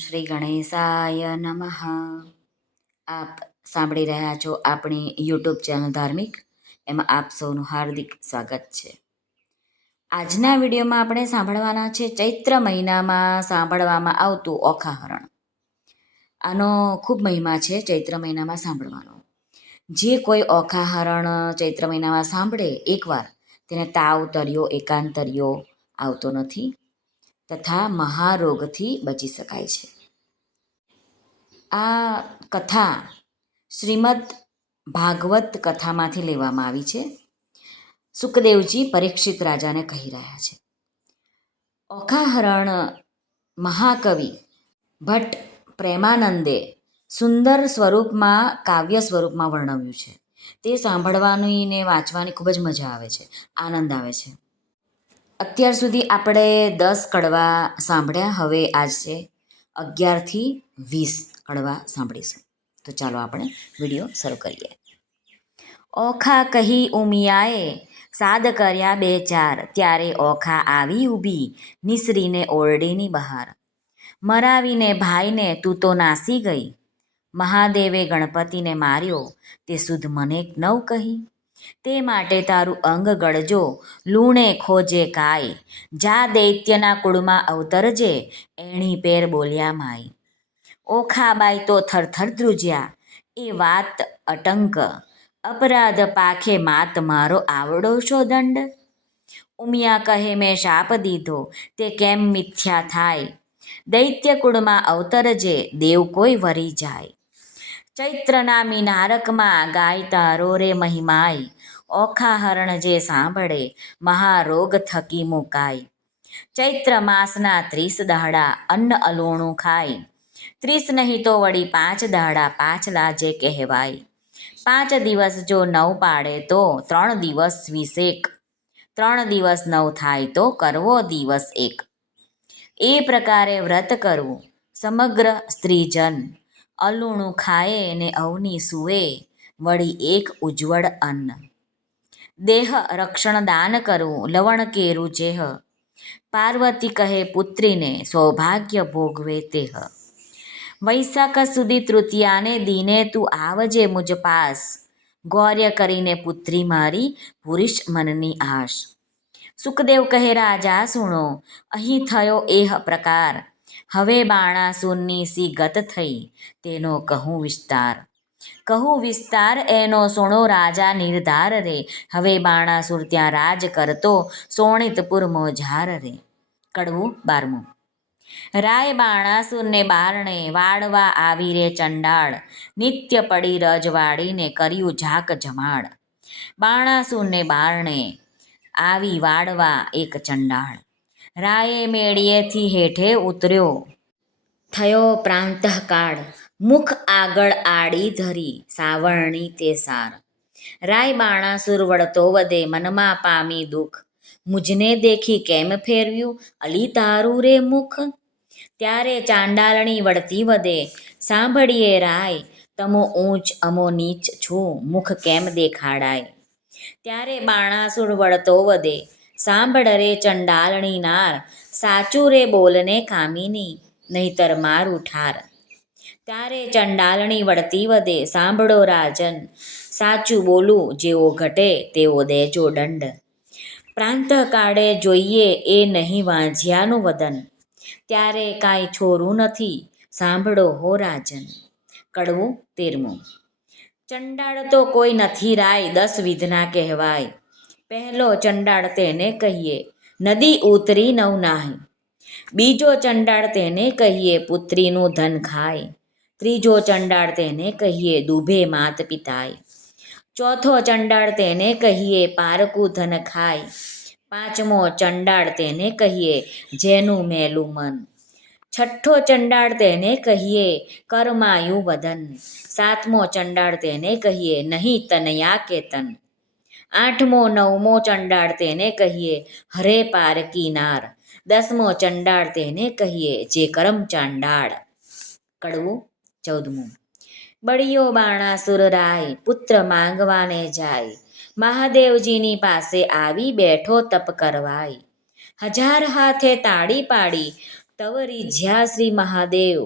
શ્રી ગણેશાય નમઃ. આપ સાંભળી રહ્યા છો આપણી યુટ્યુબ ચેનલ ધાર્મિક, એમાં આપ સૌનું હાર્દિક સ્વાગત છે. આજના વિડીયોમાં આપણે સાંભળવાના છે ચૈત્ર મહિનામાં સાંભળવામાં આવતું ઓખાહરણ. આનો ખૂબ મહિમા છે ચૈત્ર મહિનામાં સાંભળવાનો. જે કોઈ ઓખાહરણ ચૈત્ર મહિનામાં સાંભળે એકવાર, તેને તાવ તર્યો એકાંતર્યો આવતો નથી તથા મહારોગથી બચી શકાય છે. આ કથા શ્રીમદ ભાગવત કથામાંથી લેવામાં આવી છે. સુખદેવજી પરીક્ષિત રાજાને કહી રહ્યા છે. ઓખાહરણ મહાકવિ ભટ્ટ પ્રેમાનંદે સુંદર સ્વરૂપમાં કાવ્ય સ્વરૂપમાં વર્ણવ્યું છે. તે સાંભળવાની ને વાંચવાની ખૂબ જ મજા આવે છે, આનંદ આવે છે. અત્યાર સુધી આપણે 10 કડવા સાંભળ્યા. હવે આજે 11થી 20 કડવા સાંભળીશું. તો ચાલો આપણે વિડીયો શરૂ કરીએ. ઓખા કહી ઉમિયાએ સાદ કર્યા 2-4, ત્યારે ઓખા આવી ઊભી નિસરીને ઓરડીની બહાર. મરાવીને ભાઈને તું તો નાસી ગઈ, મહાદેવે ગણપતિને માર્યો તે સુધ મને નવ કહી. તે માટે તારું અંગ ગળજો લૂણે ખોજે કાય, જા દૈત્યના કુળમાં અવતરજે એણી પેર બોલ્યા માય. ઓખાબાઈ તો થરથર ધ્રુજ્યા એ વાત અટંક, અપરાધ પાખે માત મારો આવડો શો દંડ. ઉમિયા કહે મેં શાપ દીધો તે કેમ મિથ્યા થાય, દૈત્ય કુળમાં અવતરજે દેવ કોઈ વરી જાય. ચૈત્રના મીનારકમાં ગાય તારો રે મહિમાય, ઓખાહરણ જે સાંભળે મહારોગ થકી મુકાય. ચૈત્ર માસના 30 દાડા અન્ન અલોણું ખાય, 30 નહીં તો વળી 5 દાડા પાછલા જે કહેવાય. 5 દિવસ જો 9 પાડે તો 3 દિવસ 20, 3 દિવસ 9 થાય તો કરવો દિવસ 1. એ પ્રકારે વ્રત કરવું સમગ્ર સ્ત્રીજન, અલુણું ખાએ ને અવની સૂવે વળી એક ઉજ્જવળ અન્ન. દેહ રક્ષણ દાન કરવું લવણ કેરું જેહ, પાર્વતી કહે પુત્રીને સૌભાગ્ય ભોગવે તેહ. વૈશાખ સુધી તૃતીયાને દિને તું આવજે મુજ પાસ, ગૌર્ય કરીને પુત્રી મારી પુરુષ મનની આશ. સુખદેવ કહે રાજા સુણો અહીં થયો એહ પ્રકાર, હવે બાણાસુરની સી ગત થઈ તેનો કહું વિસ્તાર. કહું વિસ્તાર એનો સુણો રાજા નિર્ધાર રે, હવે બાણાસુર ત્યાં રાજ કરતો શોણિતપુર મોજાર રે. કડવું 12મું. રાય બાણાસુરને બારણે વાળવા આવી રે ચંડાળ, નિત્ય પડી રજવાડીને કર્યું ઝાક જમાડ. બાણાસુરને બારણે આવી વાળવા એક ચંડાળ, રાયે મેળીએથી હેઠે ઉતર્યો થયો પ્રાંતઃકાળ. મુખ આગળ આડી ધરી સાવરણી તે સાર. રાય બાણાસુર વળતો વધે મનમાં પામી દુઃખ, મુજને દેખી કેમ ફેરવ્યું અલી તારું રે મુખ. ત્યારે ચાંડાલણી વળતી વધે સાંભળીએ રાય, તમો ઊંચ અમો નીચ છું મુખ કેમ દેખાડાય. ત્યારે બાણાસુર વળતો વધે સાંભળ રે ચંડાલણી નાર, સાચું રે બોલને કામિની નહીતર મારું ઠાર. ત્યારે ચંડાલણી વળતી વધે સાંભળો રાજન, સાચું બોલું જેવો ઘટે તેવો દેજો દંડ. પ્રાંતઃકાળે જોઈએ એ નહીં વાંઝિયાનું વદન, ત્યારે કાંઈ છોરું નથી સાંભળો હો રાજન. કડવું 13મું. ચંડાળ તો કોઈ નથી રાય 10 વિધના કહેવાય. પહેલો ચંડાળ તેને કહીએ નદી ઉતરી નવ નાહી, બીજો ચંડાળ તેને કહીએ પુત્રીનું ધન ખાય, ત્રીજો ચંડાળ તેને કહીએ દુભે માત પિતાય, ચોથો ચંડાળ તેને કહીએ પારકું ધન ખાય, પાંચમો ચંડાળ તેને કહીએ જેનું મેલું મન, છઠ્ઠો ચંડાળ તેને કહીએ કરમાયું વદન, સાતમો ચંડાળ તેને કહીએ નહીં તનયા કે તન, આઠમો નવમો ચંડાળ તેને કહીએ હરે પારકી નાર, 10મો ચંડાળ તેને કહીએ જે કરમ ચાંડાળ. કડવું 14મું. બળિયો બાણાસુર રાય પુત્ર માંગવાને જાય, મહાદેવજીની પાસે આવી બેઠો તપ કરવાય. 1000 હાથે તાળી પાડી તવ રીઝ્યા શ્રી મહાદેવ,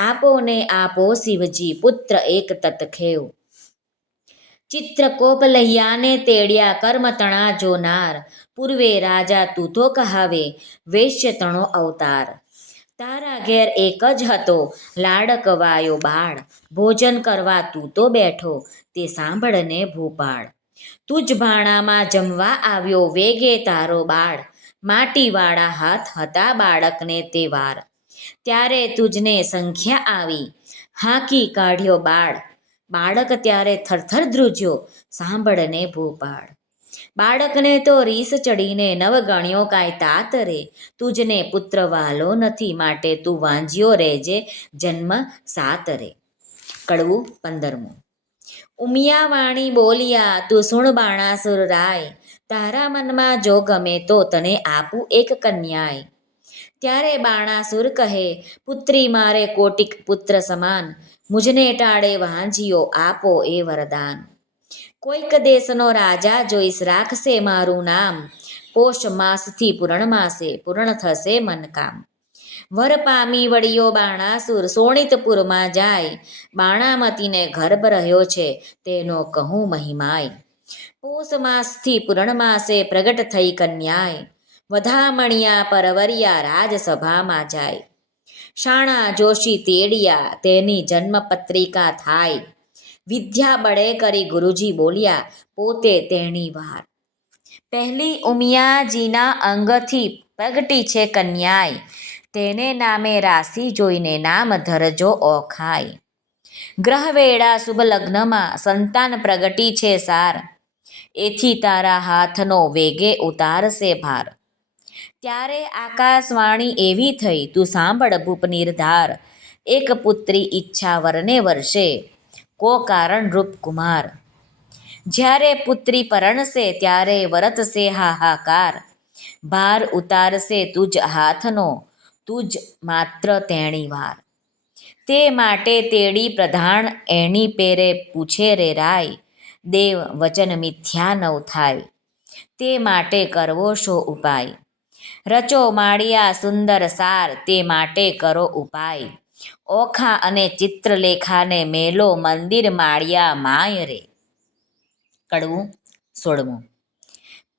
આપો ને આપો શિવજી, પુત્ર એક તત ખેવ. ચિત્રકોપ લહિયાને તેડ્યા કર્મ તણા જોનાર, પૂર્વે રાજા તું તો કહાવે, વૈશ્ય તણો અવતાર. તારા ઘેર એક જ હતો લાડકવાયો બાળ, ભોજન કરવા તું તો બેઠો, તે સાંભળને ભૂપાળ. તુજ ભાણામાં જમવા આવ્યો વેગે તારો બાળ, માટીવાળા હાથ હતા બાળકને તે વાર. ત્યારે તુજને સંખ્યા આવી, હાંકી કાઢ્યો બાળ, બાળક ત્યારે થરથર ધ્રુજ્યો, સાંભળને ભૂપાળ. બાળકને તો રીસ ચડીને નવગણ્યો કાંઈ તાત રે, તુજને પુત્ર વાલો નથી માટે તું વાંજ્યો રહેજે જન્મ સાત રે. કડવું 15મું. ઉમિયા વાણી બોલિયા તું સુણ બાણાસુર રાય, તારા મનમાં જો ગમે તો તને આપું એક કન્યાય. ત્યારે બાણાસુર કહે, પુત્રી મારે કોટિક પુત્ર સમાન, મુજને ટાળે વાંજીયો આપો એ વરદાન. કોઈક દેશનો રાજા જોઈશ રાખશે મારું નામ, પોષ માસથી પૂરણ માસે પૂર્ણ થશે મનકામ. વર પામી વળિયો બાણાસુર શોણિતપુરમાં જાય, બાણામતીને ગર્ભ રહ્યો છે તેનો કહું મહિમાય. પોષ માસથી પૂરણ માસે પ્રગટ થઈ કન્યાય, વધામણિયા પરવરિયા રાજસભામાં જાય. શાણા જોશી તેડિયા તેની જન્મપત્રિકા થાય, વિદ્યા બળે કરી ગુરુજી બોલ્યા પોતે તેણી વાર. પહેલી ઉમિયાજીના અંગથી પ્રગટી છે કન્યાય, તેને નામે રાશિ જોઈને નામ ધરજો ઓખાય. ગ્રહવેળા શુભ લગ્નમાં સંતાન પ્રગટી છે સાર, એથી તારા હાથનો વેગે ઉતારશે ભાર. ત્યારે આકાશવાણી એવી થઈ તું સાંભળ ભૂપ નિર્ધાર, એક પુત્રી ઈચ્છા વરને વર્ષે, કો કારણ રૂપ કુમાર. જ્યારે પુત્રી પરણશે ત્યારે વરતશે હાહાકાર, ભાર ઉતારશે તુજ હાથનો, તુજ માત્ર તેણી વાર. તે માટે તેડી પ્રધાન એની પેરે પૂછે રે રાય, દેવ વચન મિથ્યા નવ થાય, તે માટે કરવો શો ઉપાય. રચો માળિયા સુંદર સાર, તે માટે કરો ઉપાય, ઓખા અને ચિત્રલેખાને મેલો મંદિર માળિયા માય રે. કડવું 16મું.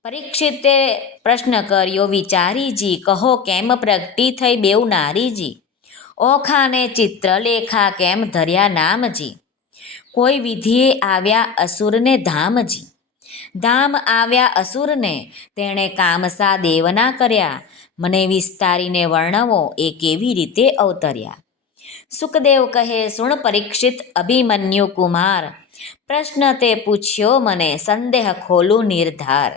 પરીક્ષિતે પ્રશ્ન કર્યો વિચારીજી, કહો કેમ પ્રગટી થઈ બેઉ નારીજી, ઓખાને ચિત્રલેખા કેમ ધર્યા નામજી. કોઈ વિધિએ આવ્યા અસુરને ધામજી, ધામ આવ્યા અસુરને તેણે કામસા દેવના કર્યા, મને વિસ્તારીને વર્ણવો એ કેવી રીતે અવતર્યા. સુખદેવ કહે સુણ પરીક્ષિત અભિમન્યુ કુમાર, પ્રશ્ન તે પૂછ્યો મને સંદેહ ખોલું નિર્ધાર.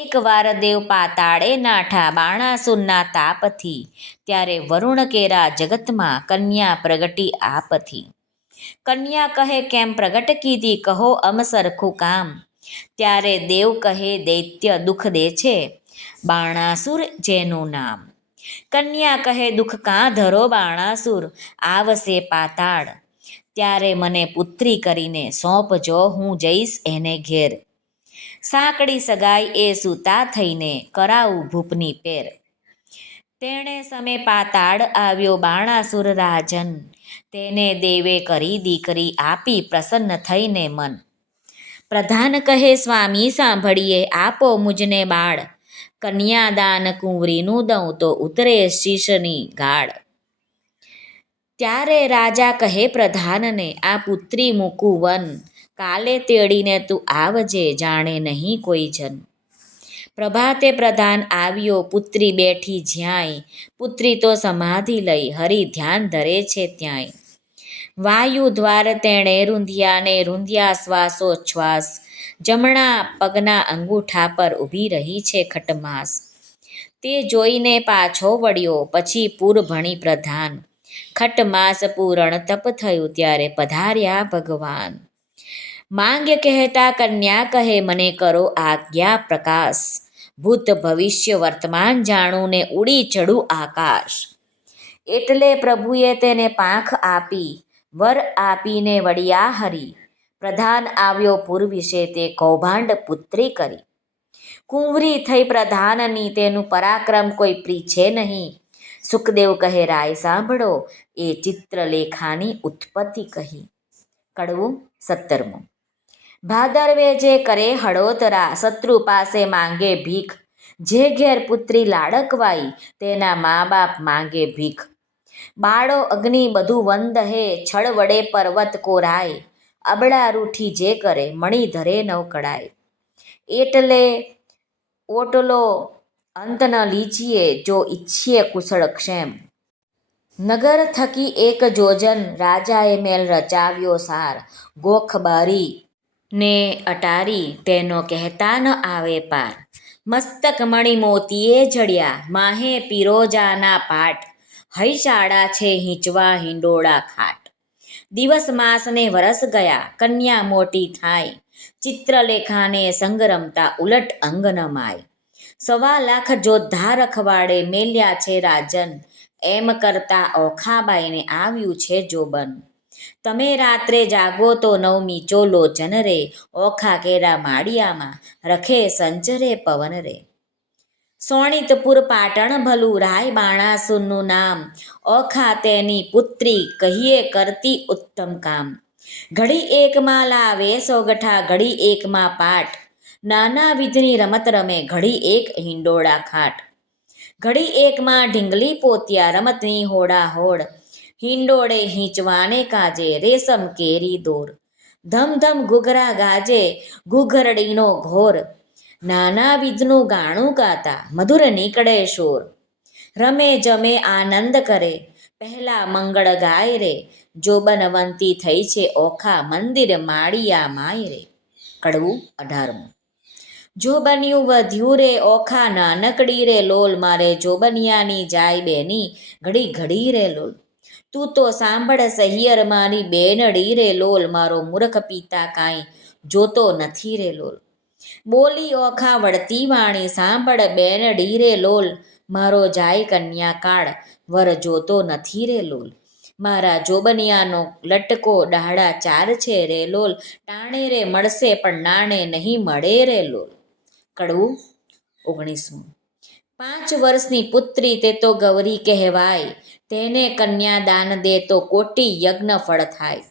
એકવાર દેવ પાતાળે નાઠા બાણાસુરના તાપથી, ત્યારે વરુણ કેરા જગતમાં કન્યા પ્રગટી આપથી. કન્યા કહે કેમ પ્રગટ કીધી કહો અમ સરખું કામ, ત્યારે દેવ કહે દૈત્ય દુઃખ દે છે બાણાસુર જેનું નામ. કન્યા કહે દુઃખ કાં ધરો બાણાસુર, આવશે પાતાળ, ત્યારે મને પુત્રી કરીને સોંપજો હું જઈશ એને ઘેર. સાંકડી સગાઈ એ સૂતા થઈને કરાવું ભૂપની પેર. તેણે સમે પાતાળ આવ્યો બાણાસુર રાજન, તેને દેવે કરી દીકરી આપી પ્રસન્ન થઈને મન. પ્રધાન કહે સ્વામી સાંભળીએ આપો મુજને બાળ, કન્યાદાન કુંવરીનું દઉં તો ઉતરે શીશની ગાળ. ત્યારે રાજા કહે પ્રધાનને આ પુત્રી મૂકું વન, કાલે તેડીને તું આવજે જાણે નહીં કોઈ જન. પ્રભાતે પ્રધાન આવ્યો પુત્રી બેઠી જ્યાંય, પુત્રી તો સમાધિ લઈ હરિ ધ્યાન ધરે છે ત્યાંય. વાયુ દ્વાર તેણે રૂંધ્યા ને રૂંધ્યા શ્વાસોચ્છ્વાસ, જમણા પગના અંગૂઠા પર ઊભી રહી છે ખટમાસ. તે જોઈને પાછો વળ્યો પછી પૂર ભણી પ્રધાન, ખટમાસ પૂરણ તપ થયું ત્યારે પધાર્યા ભગવાન. માંગ્ય કહેતા કન્યા કહે મને કરો આજ્ઞા પ્રકાશ, ભૂત ભવિષ્ય વર્તમાન જાણું ને ઉડી ચડું આકાશ. એટલે પ્રભુએ તેને પાંખ આપી, વર આપીને વળ્યા હરી. પ્રધાન આવ્યો પૂર વિશે તે કૌભાંડ પુત્રી કરી. કુંવરી થઈ પ્રધાનની તેનું પરાક્રમ કોઈ પ્રીછે નહીં, સુખદેવ કહે રાય સાંભળો, એ ચિત્રલેખાની ઉત્પત્તિ કહી. કડવું 17મું. ભાદરવે જે કરે હળોતરા, શત્રુ પાસે માંગે ભીખ. જે ઘેર પુત્રી લાડકવાઈ, તેના મા બાપ માંગે ભીખ. બાળો અગ્નિ બધું વંદ હે, છળ વડે પર્વત કોરાય. અબળા રૂઠી જે કરે, મણી ધરે નવ કડાય. એટલે ઓટલો અંત ન લીજીએ, જો ઈચ્છીએ કુશળ ક્ષેમ. નગર થકી એક જોજન, રાજાએ મેલ રચાવ્યો સાર. ગોખ બારી ને અટારી, તેનો કહેતા ન આવે પાર. મસ્તક મણિ મોતીએ જડ્યા, માહે પીરોજાના પાટ. હૈશાળા છે હીંચવા હિંડોળા ખાટ. દિવસ માસ ને વરસ ગયા, કન્યા મોટી થાય. ચિત્રલેખાને સંગ રમતા ઉલટ અંગ ન માય. 1,25,000 જોધા રખવાડે, મેલ્યા છે રાજન. એમ કરતા ઓખાબાઈને આવ્યું છે જોબન. તમે રાત્રે જાગો તો નવમી ચોલો જન રે. ઓખા કેરા માળિયામાં, રખે સંચરે પવન રે. સોણિતપુર પાટણ ભલું, રાય બાણાસુરનું નામ. ઓખા તેની પુત્રી, કહીએ કરતી ઉત્તમ કામ. ઘડી એકમાં લાવે સોગઠા, ઘડી એકમાં પાટ. નાના વિધની રમત રમે, ઘડી એક હિંડોળા ખાટ. ઘડી એકમાં ઢીંગલી પોતિયા, રમતની હોડા હોડ. હિંડોળે હીંચવાને કાજે, રેશમ કેરી દોર. ધમ ધમ ઘૂઘરા ગાજે, ઘૂઘરડીનો ઘોર. નાના વિધનું ગાણું ગાતા, મધુર નીકળે શોર. રમે જમે આનંદ કરે, પહેલા મંગળ ગાય રે. જોબનવંતી થઈ છે ઓખા, મંદિર માળિયા માય રે. કડવું 18મું. જોબનિયું વધ્યું રે ઓખા, નાનકડી રે લોલ. મારે જોબનિયાની જાય બેની, ઘડી ઘડી રે લોલ. તું તો સાંભળ સહિયર મારી બેનડી રે લોલ. મારો મૂર્ખ પિતા કાંઈ જોતો નથી રે લોલ. બોલી ઓખા વળતી વાણી, સાંભળ બેનડી રે લોલ. મારો જાય કન્યા કાળ, વર જોતો નથી રે લોલ. મારા જોબનિયાનો લટકો ડાહડા 4 છે રે લોલ. ટાણે રે મળશે પણ નાણે નહીં મળે રે લોલ. કડવું 19મું. 5 વર્ષની પુત્રી તે તો ગૌરી કહેવાય. તેને કન્યાદાન દે તો કોટી યજ્ઞ ફળ થાય.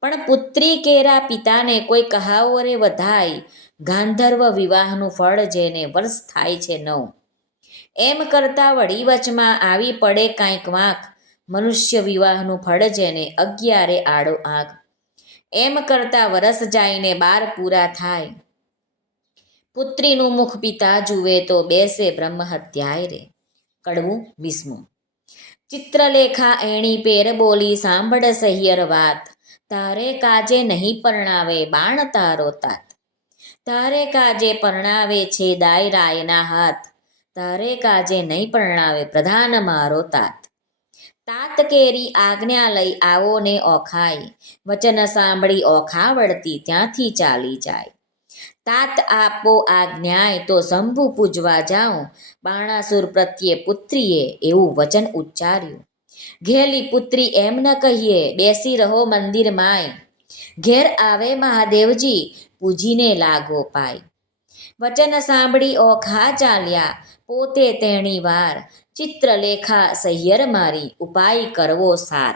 પણ પુત્રી કેરા પિતાને કોઈ કહાવો રે વધાય. ગાંધર્વ વિવાહનું ફળ જેને વર્ષ થાય છે 9. એમ કરતા વળી વચમાં આવી પડે કાંઈક વાંક. મનુષ્ય વિવાહનું ફળ જેને 11 આડો આંખ. એમ કરતા વરસ જાયને 12 પૂરા થાય. પુત્રીનું મુખ પિતા જુએ તો બેસે બ્રહ્મ હત્યાય રે. કડવું 20મું. ચિત્રલેખા એણી પેર બોલી, સાંભળ સહિયર વાત. તારે કાજે નહીં પરણાવે બાણ તારો તાત. તારે કાજે પરણાવે છે દાય રાયના હાથ. તારે કાજે નહીં પરણાવે પ્રધાન મારો તાત. તાત કેરી આજ્ઞા લઈ આવો ને ઓખાય. વચન સાંભળી ઓખા વળતી, ત્યાંથી ચાલી જાય. તાત આપો આજ્ઞાય, તો શંભુ પૂજવા જાઉં. બાણાસુર પ્રત્યે પુત્રીએ એવું વચન ઉચ્ચાર્યું. ઘેલી પુત્રી એમ ન કહીએ, બેસી રહો મંદિર માય. ઘેર આવે મહાદેવજી, પૂજીને લાગો પાય. વચન સાંભળી ઓખા ચાલ્યા, પોતે તેણી વાર. ચિત્રલેખા સહિયર મારી, ઉપાય કરવો સાર.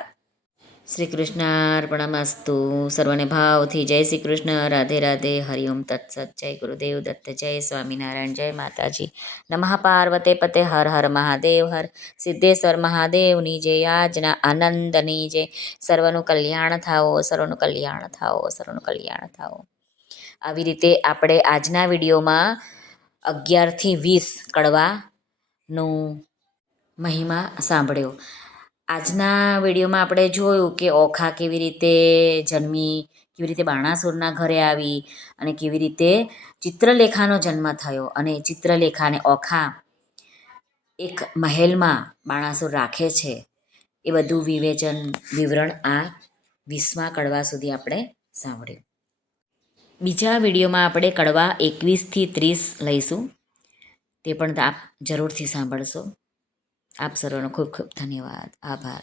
શ્રી કૃષ્ણાર્પણમસ્તુ. સર્વને ભાવથી જય શ્રી કૃષ્ણ. રાધે રાધે. હરિઓમ તત્સત. જય ગુરુદેવ દત્ત. જય સ્વામિનારાયણ. જય માતાજી. નમઃ પાર્વતે પતે. હર હર મહાદેવ. હર સિદ્ધેશ્વર મહાદેવની જય. આજના આનંદની જય. સર્વનું કલ્યાણ થાઓ, સર્વનું કલ્યાણ થાઓ, સર્વનું કલ્યાણ થાઓ. આવી રીતે આપણે આજના વિડીયોમાં 11 થી 20 કડવાનું મહિમા સાંભળ્યો. આજના વિડીયોમાં આપણે જોયું કે ઓખા કેવી રીતે જન્મી, કેવી રીતે બાણાસુરના ઘરે આવી અને કેવી રીતે ચિત્રલેખાનો જન્મ થયો. અને ચિત્રલેખાને ઓખા એક મહેલમાં બાણાસુર રાખે છે. એ બધું વિવરણ આ 20મા કડવા સુધી આપણે સાંભળ્યું. બીજા વિડીયોમાં આપણે કડવા 21 થી 30 લઈશું. તે પણ આપ જરૂરથી સાંભળશો. આપ સર્વનો ખૂબ ખૂબ ધન્યવાદ. આભાર.